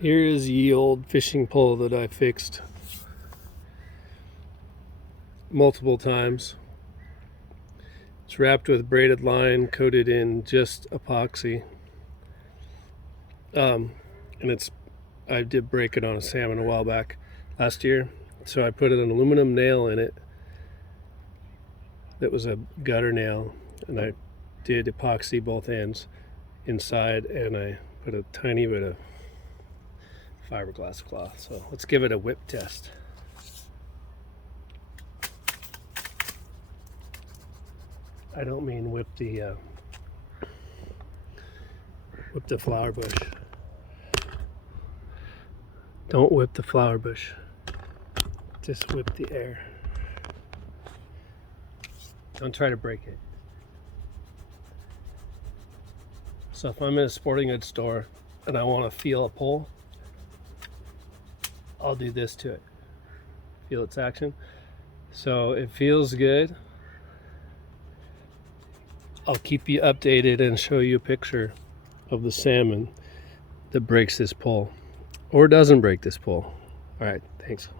Here is the old fishing pole that I fixed multiple times. It's wrapped with braided line, coated in just epoxy. And I did break it on a salmon a while back last year. So I put an aluminum nail in it that was a gutter nail, and I did epoxy both ends inside, and I put a tiny bit of fiberglass cloth. So let's give it a whip test. I don't mean whip the flower bush. Don't whip the flower bush. Just whip the air. Don't try to break it. So if I'm in a sporting goods store and I want to feel a pole, I'll do this to it. Feel its action. So it feels good. I'll keep you updated and show you a picture of the salmon that breaks this pole or doesn't break this pole. All right, thanks.